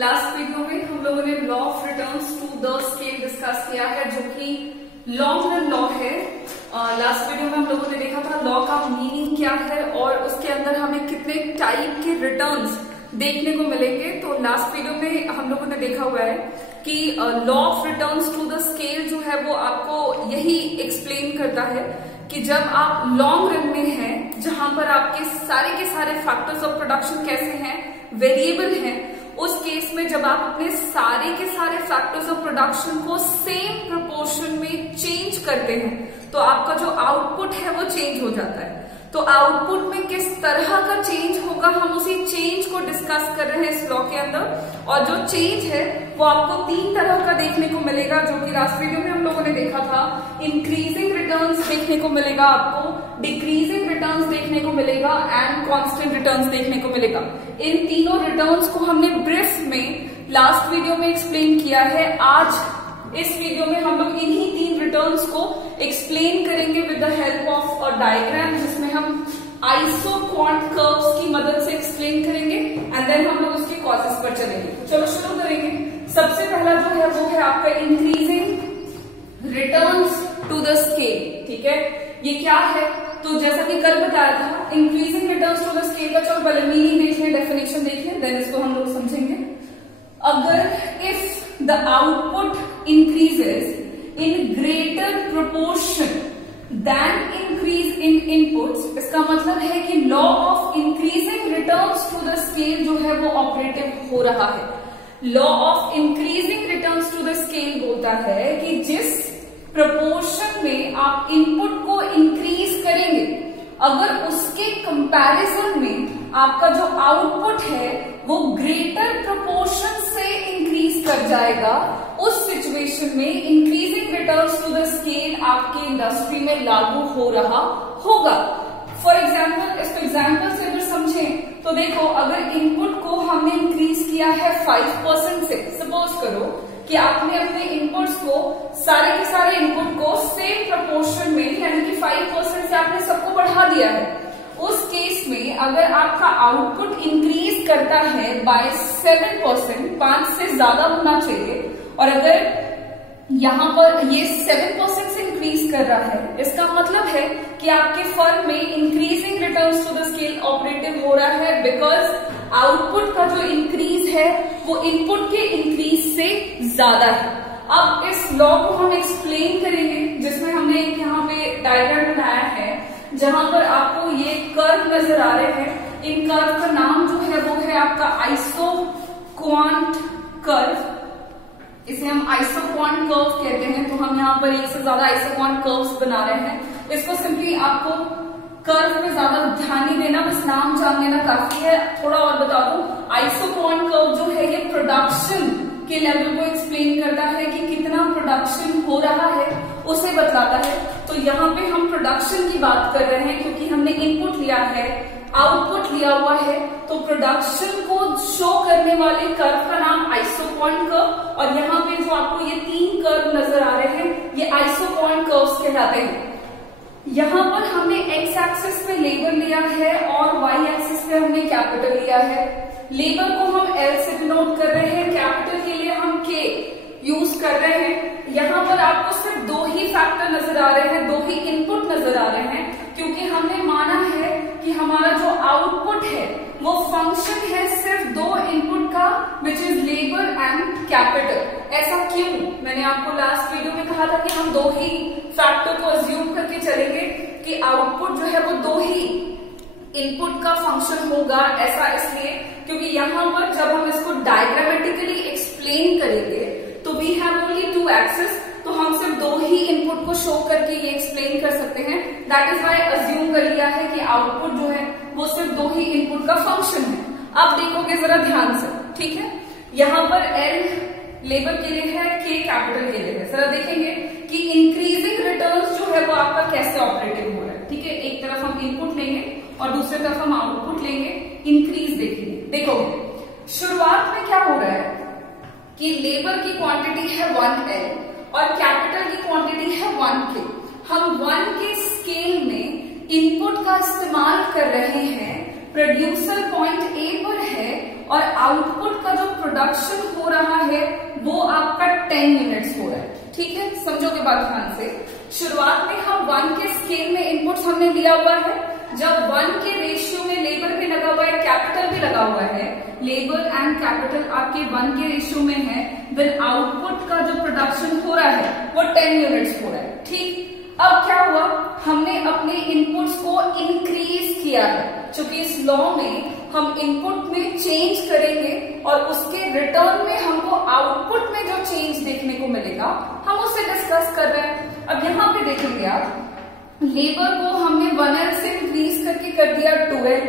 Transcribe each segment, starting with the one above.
Last video में हम लोगों ने law of returns to the scale discuss किया है, जो कि लॉन्ग रन लॉ है। लास्ट वीडियो में हम लोगों ने देखा था लॉ का मीनिंग क्या है और उसके अंदर हमें कितने टाइप के रिटर्न्स देखने को मिलेंगे। तो लास्ट वीडियो में हम लोगों ने देखा हुआ है कि law of returns to the scale जो है वो आपको यही एक्सप्लेन करता है कि जब आप लॉन्ग रन में हैं, जहां पर आपके सारे फैक्टर्स ऑफ प्रोडक्शन कैसे हैं, वेरिएबल हैं, उस केस में जब आप अपने सारे के सारे फैक्टर्स ऑफ प्रोडक्शन को सेम प्रोपोर्शन में चेंज करते हैं तो आपका जो आउटपुट है वो चेंज हो जाता है। तो आउटपुट में किस तरह का चेंज होगा, हम उसी चेंज को डिस्कस कर रहे हैं इस लॉ के अंदर। और जो चेंज है वो आपको तीन तरह का देखने को मिलेगा, जो कि लास्ट वीडियो में हम लोगों ने देखा था। इंक्रीजिंग रिटर्न्स देखने को मिलेगा आपको, डिक्रीजिंग रिटर्न्स देखने को मिलेगा एंड कांस्टेंट रिटर्न्स देखने को मिलेगा। इन तीनों रिटर्न्स को हमने ब्रीफ में लास्ट वीडियो में एक्सप्लेन किया है। आज इस वीडियो में हम लोग इन्हीं तीन रिटर्न्स को एक्सप्लेन करेंगे with the help of a diagram, जिसमें हम आइसोक्वांट कर्व्स की मदद से एक्सप्लेन करेंगे एंड देन हम लोग उसके कॉजेस पर चलेंगे। चलो शुरू करेंगे। सबसे पहला जो है वो है आपका increasing returns to the scale. ठीक है, ये क्या है? तो जैसा कि कल बताया था, increasing returns to the scale का चलो पहले मीनिंग देख लें, डेफिनेशन देख लें, देन इसको हम लोग समझेंगे। अगर if the output increases in greater proportion than increase in inputs, इसका मतलब है कि law of increasing returns to the scale जो है वो ऑपरेटिव हो रहा है। law of increasing returns to the scale बोलता है कि जिस proportion में आप इनपुट को इंक्रीज करेंगे, अगर उसके कंपैरिजन में आपका जो आउटपुट है वो ग्रेटर प्रोपोर्शन से इंक्रीज कर जाएगा, उस सिचुएशन में increasing returns to the scale आपके इंडस्ट्री में लागू हो रहा होगा। फॉर एग्जाम्पल, इसको एग्जाम्पल से अगर समझें तो देखो, अगर इनपुट को हमने इंक्रीज किया है 5% से, सपोज करो कि आपने अपने इनपुट्स को सारे के सारे इनपुट को सेम प्रोपोर्शन में यानी कि 5% से आपने सबको बढ़ा दिया है। उस केस में अगर आपका आउटपुट इंक्रीज करता है बाय 7%, 5 से ज्यादा होना चाहिए, और अगर यहां पर ये 7% से इंक्रीज कर रहा है, इसका मतलब है कि आपके फर्म में increasing returns to the scale operative हो रहा है, बिकॉज आउटपुट का जो इंक्रीज है वो इनपुट के इंक्रीज से ज्यादा है। अब इस लॉ को हम एक्सप्लेन करेंगे, जिसमें हमने एक यहाँ पे डायग्राम बनाया है जहां पर आपको ये कर्व नजर आ रहे हैं। इन कर्व का नाम जो है वो है आपका आइसोक्वांट कर्व। इसे हम आइसोक्वांट कर्व कहते हैं। तो हम यहाँ पर एक से ज्यादा आइसोक्वांट कर्व्स बना रहे हैं। इसको सिंपली आपको कर्व में ज्यादा ध्यान नहीं देना, बस नाम जान लेना काफी है। थोड़ा और बता दूं, आइसोक्वांट कर्व जो है ये प्रोडक्शन के लेवल को एक्सप्लेन करता है कि कितना प्रोडक्शन हो रहा है उसे बतलाता है। तो यहाँ पे हम प्रोडक्शन की बात कर रहे हैं क्योंकि हमने इनपुट लिया है, आउटपुट लिया हुआ है, तो प्रोडक्शन को शो करने वाले कर्व का नाम आइसोक्वांट कर्व। और यहाँ पे जो आपको ये तीन कर्व नजर आ रहे हैं ये आइसोक्वांट कर्व्स कहलाते हैं। यहाँ पर हमने एक्स एक्सिस पे लेबर लिया है और वाई एक्सिस पे हमने कैपिटल लिया है। लेबर को हम एल से डिनोट कर रहे हैं, कैपिटल के लिए हम के यूज कर रहे हैं। यहाँ पर आपको सिर्फ दो ही फैक्टर नजर आ रहे हैं, दो ही इनपुट नजर आ रहे हैं, क्योंकि हमने माना है कि हमारा जो आउटपुट है वो फंक्शन है सिर्फ दो इनपुट का, which is labour and capital. ऐसा क्यों? मैंने आपको लास्ट वीडियो में कहा था कि हम दो ही फैक्टर को अज्यूम करके चलेंगे कि आउटपुट जो है वो दो ही इनपुट का फंक्शन होगा। ऐसा इसलिए क्योंकि यहाँ पर जब हम इसको डायग्रामेटिकली एक्सप्लेन करेंगे तो we have only two axis, तो हम सिर्फ दो ही इनपुट को शो करके ये एक्सप्लेन कर सकते हैं। दैट इज वाई अज्यूम कर लिया है कि आउटपुट जो है वो सिर्फ दो ही इनपुट का फंक्शन है। अब देखोगे जरा ध्यान से, ठीक है? यहाँ पर एल लेबर के लिए है, के कैपिटल के लिए है। जरा देखेंगे कि इंक्रीजिंग रिटर्न्स जो है वो आपका कैसे ऑपरेटिव हो रहा है। ठीक है, एक तरफ हम इनपुट लेंगे और दूसरी तरफ हम आउटपुट लेंगे, इंक्रीज देखेंगे। देखो शुरुआत में क्या हो रहा है कि लेबर की क्वांटिटी है 1L और कैपिटल की क्वांटिटी है 1K। हम 1 के स्केल में इनपुट का इस्तेमाल कर रहे हैं, प्रोड्यूसर पॉइंट ए पर है और आउटपुट का जो प्रोडक्शन हो रहा है वो आपका 10 यूनिट्स हो रहा है। ठीक है, समझोगे बात ध्यान से। शुरुआत में हम 1 के स्केल में इनपुट्स हमने लिया हुआ है, जब 1 के रेशियो में लेबर भी लगा हुआ है, कैपिटल भी लगा हुआ है, लेबर एंड कैपिटल आपके 1 के रेशियो में है, देन आउटपुट का जो प्रोडक्शन हो रहा है वो 10 यूनिट्स हो रहा है। ठीक, अब क्या हुआ, हमने अपने इनपुट्स को इंक्रीज किया है, क्योंकि इस लॉ में हम इनपुट में चेंज करेंगे और उसके रिटर्न में हमको आउटपुट में जो चेंज देखने को मिलेगा हम उसे डिस्कस कर रहे हैं। अब यहाँ पे देखेंगे आप, लेबर को हमने 1L से इंक्रीज करके कर दिया 2L,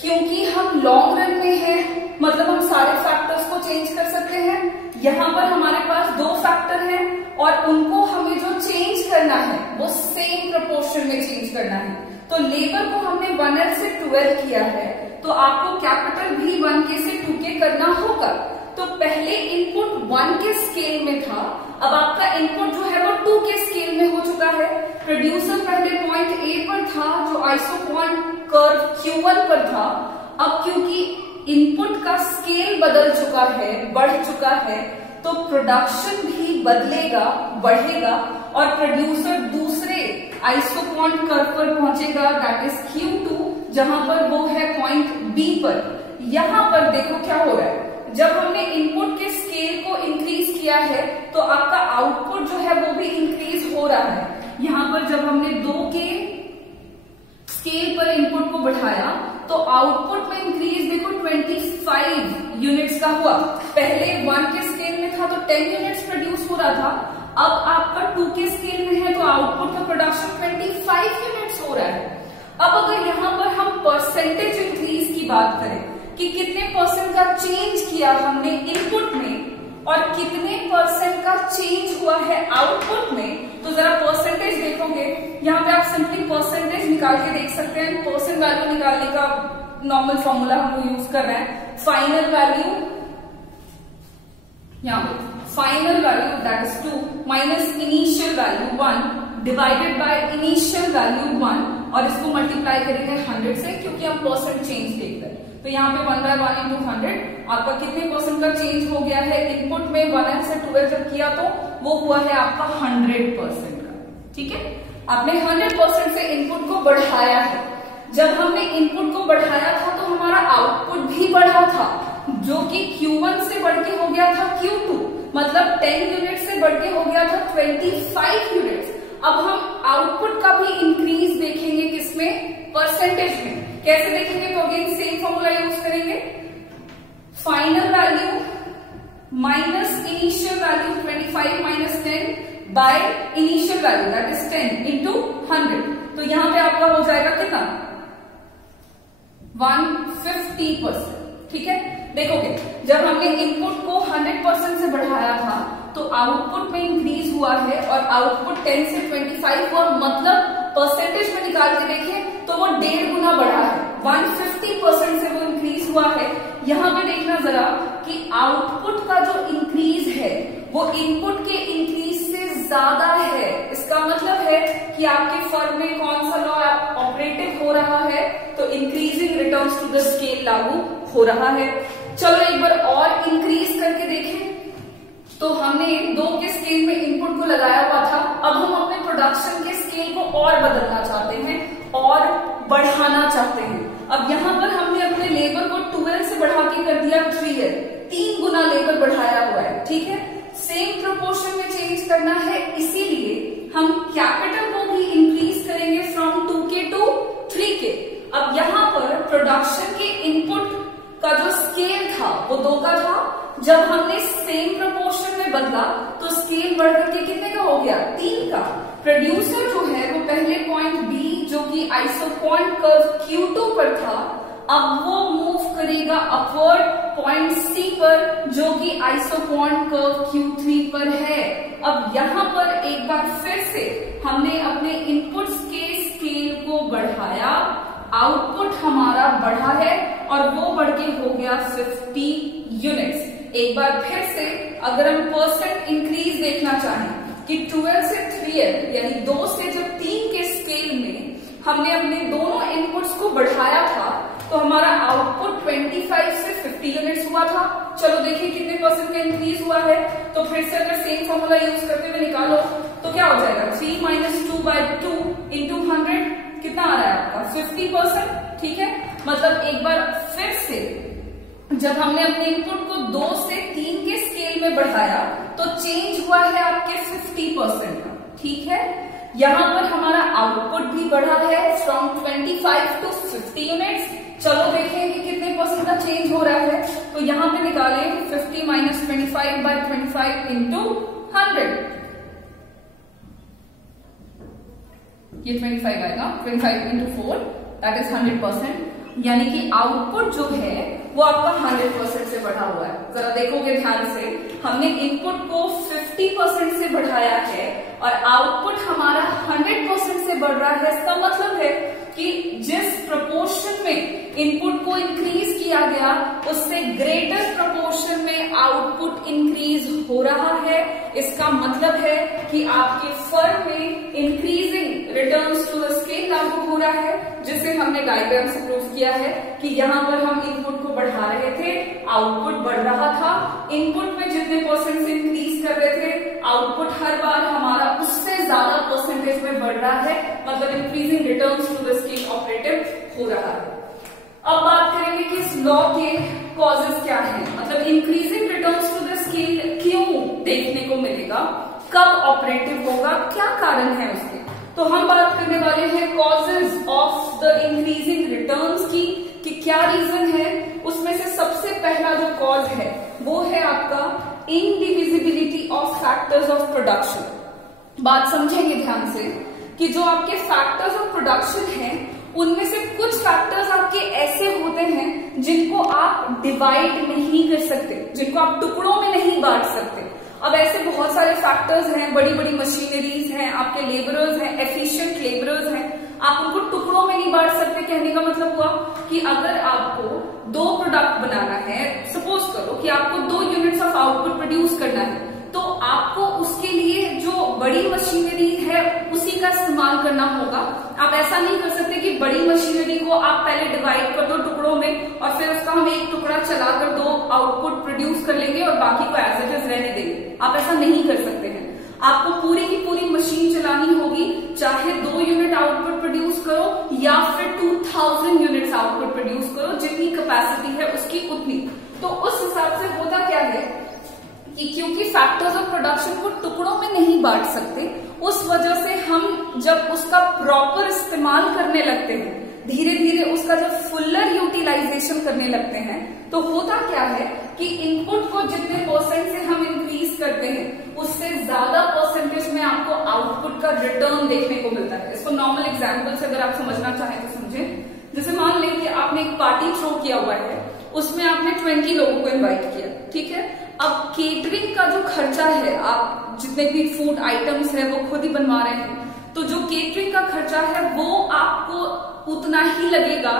क्योंकि हम लॉन्ग रन में हैं, मतलब हम सारे फैक्टर्स को चेंज कर सकते हैं। यहाँ पर हमारे पास 2 फैक्टर हैं और उनको हमें जो चेंज करना है वो सेम प्रोपोर्शन में चेंज करना है। तो लेबर को हमने 1L से 2L किया है, तो आपको कैपिटल भी 1K से 2K करना होगा। तो पहले इनपुट 1 के स्केल में था, अब आपका इनपुट जो है वो 2 के स्केल में हो चुका है। प्रोड्यूसर पहले पॉइंट ए पर था जो आइसोपॉइंट कर्व Q1 पर था, अब क्योंकि इनपुट का स्केल बदल चुका है, बढ़ चुका है, तो प्रोडक्शन भी बदलेगा, बढ़ेगा और प्रोड्यूसर दूसरे आइसोपॉइंट कर्व पर पहुंचेगा, दैट इज Q2, जहां पर वो है पॉइंट बी पर। यहां पर देखो क्या हो रहा है, जब हमने इनपुट के स्केल को इंक्रीज किया है तो आपका आउटपुट जो है वो भी इंक्रीज हो रहा है। यहां पर जब हमने 2 के स्केल पर इनपुट को बढ़ाया तो आउटपुट में इंक्रीज देखो 25 यूनिट्स का हुआ। पहले 1 के स्केल में था तो 10 यूनिट्स प्रोड्यूस हो रहा था, अब आपका 2 के स्केल में है तो आउटपुट का प्रोडक्शन 25 यूनिट्स हो रहा है। अब अगर यहाँ पर हम परसेंटेज इंक्रीज की बात करें कि कितने परसेंट का चेंज किया हमने इनपुट में और कितने परसेंट का चेंज हुआ है आउटपुट में, तो जरा परसेंटेज देखोगे, यहाँ पे आप सिंपली परसेंटेज निकाल के देख सकते हैं। परसेंट वैल्यू निकालने का नॉर्मल फॉर्मूला हम लोग यूज कर रहे हैं, फाइनल वैल्यू, यहाँ पे final value that is 2 minus initial value 1 divided by initial value 1 और इसको मल्टीप्लाई करेंगे 100 से, क्योंकि हम परसेंट चेंज देख रहे हैं। तो यहाँ पे 1/1 इंटू 100 आपका कितने परसेंट का चेंज हो गया है। इनपुट में 1L से 2L जब किया तो वो हुआ है आपका 100% का। ठीक है, आपने 100% से इनपुट को बढ़ाया है। जब हमने इनपुट को बढ़ाया था तो हमारा आउटपुट भी बढ़ा था, जो कि Q1 से बढ़ के हो गया था Q2, मतलब 10 यूनिट से बढ़ के हो गया था 25 यूनिट्स। अब हम आउटपुट का भी इंक्रीज देखेंगे, किसमें, परसेंटेज में। कैसे देखेंगे, तो अगेन सेम फॉर्मूला यूज करेंगे, final value minus initial value 25 minus 10 by initial value that is 10 into 100। तो यहां पे आपका हो जाएगा कितना, 150%। ठीक है, देखोगे जब हमने इनपुट को 100% से बढ़ाया था तो आउटपुट में इंक्रीज हुआ है और आउटपुट 10 से 25 हुआ, मतलब परसेंटेज में निकाल के देखें तो वो 1.5 गुना बढ़ा है, 150% से वो इंक्रीज हुआ है। यहाँ पे देखना जरा कि आउटपुट का जो इंक्रीज है वो इनपुट के इंक्रीज से ज्यादा है। इसका मतलब है कि आपके फर्म में कौन सा लॉ ऑपरेटिव हो रहा है, तो increasing returns to the scale लागू हो रहा है। चलो एक बार और इंक्रीज करके देखें, तो हमने 2 के स्केल में इनपुट को लगाया हुआ था, अब हम अपने प्रोडक्शन के स्केल को और बदलना चाहते हैं और बढ़ाना चाहते हैं। अब यहाँ पर हमने अपने लेबर को 2L से बढ़ा के कर दिया 3L, 3 गुना लेबर बढ़ाया हुआ है। ठीक है, सेम प्रोपोर्शन में चेंज करना है, इसीलिए हम कैपिटल को भी इंक्रीज करेंगे फ्रॉम 2K टू 3K। अब यहाँ पर प्रोडक्शन के इनपुट का जो स्केल था वो 2 का था, जब हमने सेम प्रोपोर्शन में बदला तो स्केल बढ़ करके कितने का हो गया, 3 का। प्रोड्यूसर जो है वो पहले पॉइंट बी जो कि आइसोपॉइंट कर्व Q2 पर था, अब वो मूव करेगा अपवर्ड पॉइंट सी पर जो कि आइसोपॉइंट कर्व Q3 पर है। अब यहाँ पर एक बार फिर से हमने अपने इनपुट्स के स्केल को बढ़ाया, आउटपुट हमारा बढ़ा है और वो बढ़ के हो गया 50 यूनिट्स। एक बार फिर से अगर हम परसेंट इंक्रीज देखना चाहें कि 12 से 3L यानी 2 से जब 3 के स्केल में हमने अपने दोनों इनपुट्स को बढ़ाया था तो हमारा आउटपुट 25 से 50 यूनिट्स हुआ था। चलो देखिए कितने परसेंट का इंक्रीज हुआ है। तो फिर से अगर सेम फॉर्मूला यूज करते हुए निकालो तो क्या हो जाएगा 3 माइनस 2/2 इंटू 100 कितना आ रहा है आपका 50%। ठीक है, मतलब एक बार फिर से जब हमने अपने इनपुट को 2 से 3 के स्केल में बढ़ाया तो चेंज हुआ है आपके 50% का। ठीक है, यहां पर हमारा आउटपुट भी बढ़ा है फ्रॉम 25 टू 50 यूनिट्स। चलो देखें कि कितने परसेंट का चेंज हो रहा है। तो यहां पे निकालें 50 माइनस 25/25 इंटू 100, ये 25 आएगा, 25 इंटू 4 दैट इज 100%। यानी कि आउटपुट जो है वो आपका 100% से बढ़ा हुआ है। जरा देखोगे ध्यान से, हमने इनपुट को 50% से बढ़ाया है और आउटपुट हमारा 100% से बढ़ रहा है। इसका मतलब है कि जिस प्रपोर्शन में इनपुट को इंक्रीज किया गया उससे ग्रेटर प्रपोर्शन में आउटपुट इंक्रीज हो रहा है। इसका मतलब है कि आपके फर्म में increasing returns to the scale लागू हो रहा है, जिसे हमने डायग्राम से प्रूव किया है कि यहाँ पर हम इनपुट को बढ़ा रहे थे, आउटपुट बढ़ रहा था। इनपुट में जितने परसेंट से इंक्रीज कर रहे थे, आउटपुट हर बार हमारा उससे ज्यादा परसेंटेज में बढ़ रहा है, मतलब increasing returns to the scale operative हो रहा है। अब बात करेंगे कि इस लॉ के कॉजेस क्या हैं, मतलब increasing returns to the scale क्यों देखने को मिलेगा, कब ऑपरेटिव होगा, क्या कारण है उसके। तो हम बात करने वाले हैं causes of the increasing returns की, कि क्या रीजन है। उसमें से सबसे पहला जो कॉज है वो है आपका indivisibility of factors of production. बात समझेंगे ध्यान से कि जो आपके फैक्टर्स ऑफ प्रोडक्शन हैं उनमें से कुछ फैक्टर्स आपके ऐसे होते हैं जिनको आप डिवाइड नहीं कर सकते, जिनको आप टुकड़ों में नहीं बांट सकते। अब ऐसे बहुत सारे फैक्टर्स हैं, बड़ी बड़ी मशीनरीज हैं, आपके लेबरर्स हैं, एफिशिएंट लेबरर्स हैं, आप उनको टुकड़ों में नहीं बांट सकते। कहने का मतलब हुआ कि अगर आपको 2 प्रोडक्ट बनाना है, सपोज करो कि आपको 2 यूनिट्स ऑफ आउटपुट प्रोड्यूस करना है, तो आपको उसके लिए जो बड़ी मशीनरी है उसी का इस्तेमाल करना होगा। आप ऐसा नहीं कर सकते कि बड़ी मशीनरी को आप पहले डिवाइड कर दो टुकड़ों में और फिर उसका हम एक टुकड़ा चलाकर 2 आउटपुट प्रोड्यूस कर लेंगे और बाकी को एज इट इज रहने देंगे। आप ऐसा नहीं कर सकते हैं। आपको पूरी की पूरी मशीन चलानी होगी, चाहे 2 यूनिट आउटपुट प्रोड्यूस करो या फिर 2000 यूनिट्स आउटपुट प्रोड्यूस करो, जितनी कैपेसिटी है उसकी उतनी। तो उस हिसाब से होता क्या है कि क्योंकि फैक्टर्स ऑफ प्रोडक्शन को टुकड़ों में नहीं बांट सकते, उस वजह से हम जब उसका प्रॉपर इस्तेमाल करने लगते हैं, धीरे धीरे उसका जब फुलर यूटिलाइजेशन करने लगते हैं, तो होता क्या है कि इनपुट को जितने परसेंट से हम इंक्रीज करते हैं उससे ज्यादा परसेंटेज में आपको आउटपुट का रिटर्न देखने को मिलता है। इसको नॉर्मल एग्जाम्पल से अगर आप समझना चाहें तो समझें। जैसे मान लें कि आपने एक पार्टी थ्रो किया हुआ है, उसमें आपने 20 लोगों को इन्वाइट किया, ठीक है। अब केटरिंग का जो खर्चा है, आप जितने भी फूड आइटम्स है वो खुद ही बनवा रहे हैं, तो जो केटरिंग का खर्चा है वो आपको उतना ही लगेगा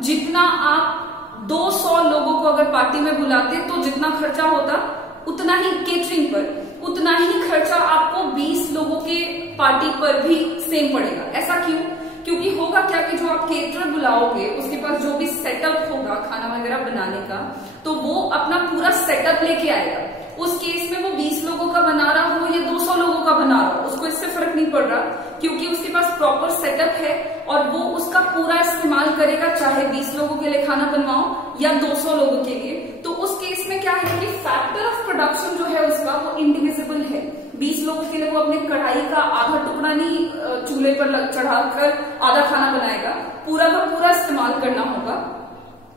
जितना आप 200 लोगों को अगर पार्टी में बुलाते तो जितना खर्चा होता उतना ही केटरिंग पर, उतना ही खर्चा आपको 20 लोगों के पार्टी पर भी सेम पड़ेगा। ऐसा क्यों? क्योंकि होगा क्या कि जो आप केटरर बुलाओगे उसके पास जो भी सेटअप होगा खाना वगैरह बनाने का, तो वो अपना पूरा सेटअप लेके आएगा। उस केस में वो 20 लोगों का बना रहा हो या 200 लोगों का बना रहा हो, उसको इससे फर्क नहीं पड़ रहा, क्योंकि उसके पास प्रॉपर सेटअप है और वो उसका पूरा इस्तेमाल करेगा, चाहे 20 लोगों के लिए खाना बनवाओ या 200 लोगों के लिए। तो उस केस में क्या है कि फैक्टर ऑफ प्रोडक्शन जो है उसका वो इंडिविजिबल है। 20 लोगों के लिए वो अपने कढ़ाई का आधा टुकड़ा नहीं चूल्हे पर चढ़ाकर आधा खाना बनाएगा, पूरा का पूरा इस्तेमाल करना होगा।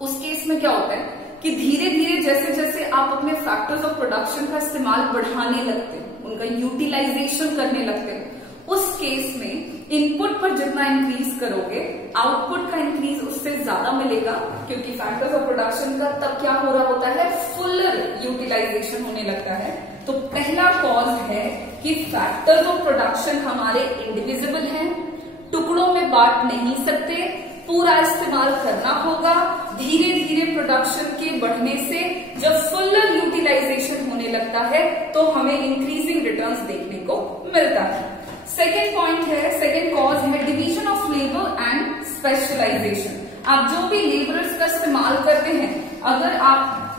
उस केस में क्या होता है कि धीरे धीरे जैसे जैसे आप अपने फैक्टर्स ऑफ प्रोडक्शन का इस्तेमाल बढ़ाने लगते हैं, उनका यूटिलाइजेशन करने लगते हैं, उस केस में इनपुट पर जितना इंक्रीज करोगे आउटपुट का इंक्रीज उससे ज्यादा मिलेगा, क्योंकि फैक्टर्स ऑफ प्रोडक्शन का तब क्या हो रहा होता है, फुलर यूटिलाइजेशन होने लगता है। तो पहला कॉज है कि फैक्टर्स ऑफ प्रोडक्शन हमारे इंडिविजिबल हैं, टुकड़ों में बांट नहीं सकते, पूरा इस्तेमाल करना होगा। धीरे धीरे प्रोडक्शन के बढ़ने से जब फुलर यूटिलाइजेशन होने लगता है तो हमें इंक्रीजिंग रिटर्न्स देखने को मिलता है। सेकेंड पॉइंट है, सेकेंड कॉज है division of labour and specialisation. आप जो भी लेबरर्स का इस्तेमाल करते हैं, अगर आप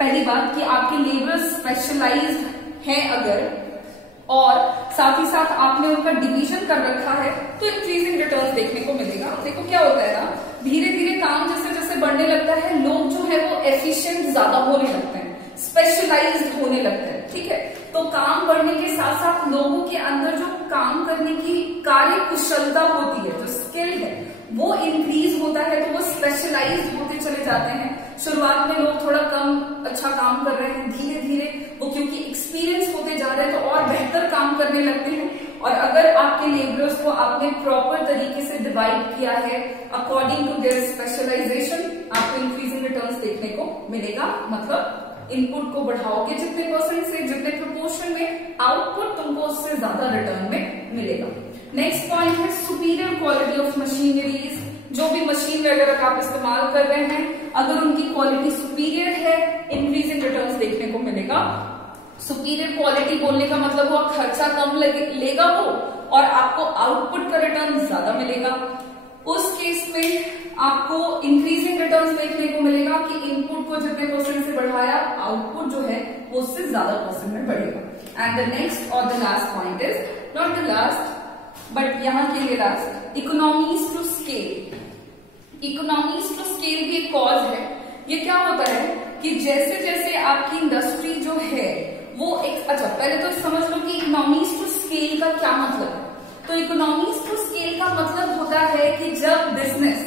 पहली बात कि आपके लेबर स्पेशलाइज्ड है अगर, और साथ ही साथ आपने उनका डिवीजन कर रखा है, तो इंक्रीजिंग रिटर्न्स देखने को मिलेगा। देखो क्या होता है ना, धीरे धीरे काम जैसे जैसे बढ़ने लगता है, लोग जो है वो एफिशिएंट ज्यादा होने लगते हैं, स्पेशलाइज्ड होने लगते हैं, ठीक है। तो काम बढ़ने के साथ साथ लोगों के अंदर जो काम करने की कार्य कुशलता होती है, जो स्किल है, वो इंक्रीज होता है, तो वो स्पेशलाइज्ड होते चले जाते हैं। शुरुआत में लोग थोड़ा कम अच्छा काम कर रहे हैं, धीरे धीरे वो क्योंकि एक्सपीरियंस होते जा रहे हैं तो और बेहतर काम करने लगते हैं। और अगर आपके लेबरर्स को आपने प्रॉपर तरीके से डिवाइड किया है अकॉर्डिंग टू देयर स्पेशलाइजेशन, आपको इंक्रीजिंग रिटर्न्स देखने को मिलेगा। मतलब इनपुट को बढ़ाओगे जितने परसेंट से, जितने प्रोपोर्शन में, आउटपुट तुमको उससे ज्यादा रिटर्न में मिलेगा। नेक्स्ट पॉइंट है सुपीरियर क्वालिटी ऑफ मशीनरीज। जो भी मशीन वगैरह आप इस्तेमाल कर रहे हैं, अगर उनकी क्वालिटी सुपीरियर है, इंक्रीजिंग रिटर्न्स देखने को मिलेगा। सुपीरियर क्वालिटी बोलने का मतलब हुआ खर्चा कम लेगा वो, और आपको आउटपुट का रिटर्न ज्यादा मिलेगा। उस केस में आपको इंक्रीजिंग रिटर्न्स देखने को मिलेगा कि इनपुट को जितने परसेंट से बढ़ाया, आउटपुट जो है वो उससे ज्यादा परसेंट में बढ़ेगा। एंड द नेक्स्ट और the last point is, not the last but यहाँ के लिए last, economies to scale. Economies to scale भी एक कॉज है। ये क्या होता है कि जैसे जैसे आपकी इंडस्ट्री जो है वो एक, अच्छा पहले तो समझ लो कि इकोनॉमीज टू स्केल का क्या मतलब है। तो इकोनॉमीज टू स्केल का मतलब होता है कि जब बिजनेस,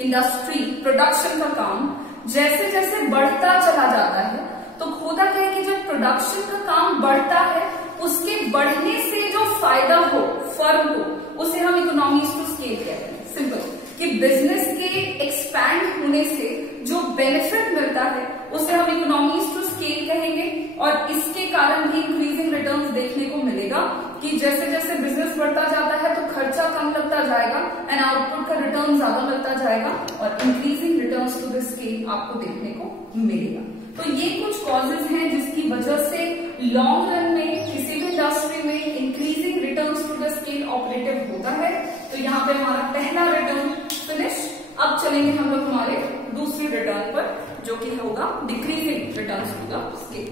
इंडस्ट्री, प्रोडक्शन का काम जैसे जैसे बढ़ता चला जाता है, तो होता क्या है कि जब प्रोडक्शन का काम बढ़ता है, उसके बढ़ने से जो फायदा हो फर्म को, उसे हम इकोनॉमीज टू स्केल कहते हैं। सिंपल कि बिजनेस के एक्सपैंड होने से जो बेनिफिट मिलता है उसे हम इकोनॉमीज टू स्केल कहेंगे। और इसके कारण भी इंक्रीजिंग रिटर्न्स देखने को मिलेगा कि जैसे जैसे बिजनेस बढ़ता जाता है तो खर्चा कम लगता जाएगा एंड आउटपुट का रिटर्न ज्यादा मिलता जाएगा, और increasing returns to the scale आपको देखने को मिलेगा। तो ये कुछ कॉजेज हैं जिसकी वजह से लॉन्ग रन में किसी भी इंडस्ट्री में increasing returns to the scale operative होता है। तो यहाँ पे हमारा पहला रिटर्न फिनिश। अब चलेंगे हम लोग हमारे दूसरे रिटर्न पर, जो कि होगा decreasing returns to the scale.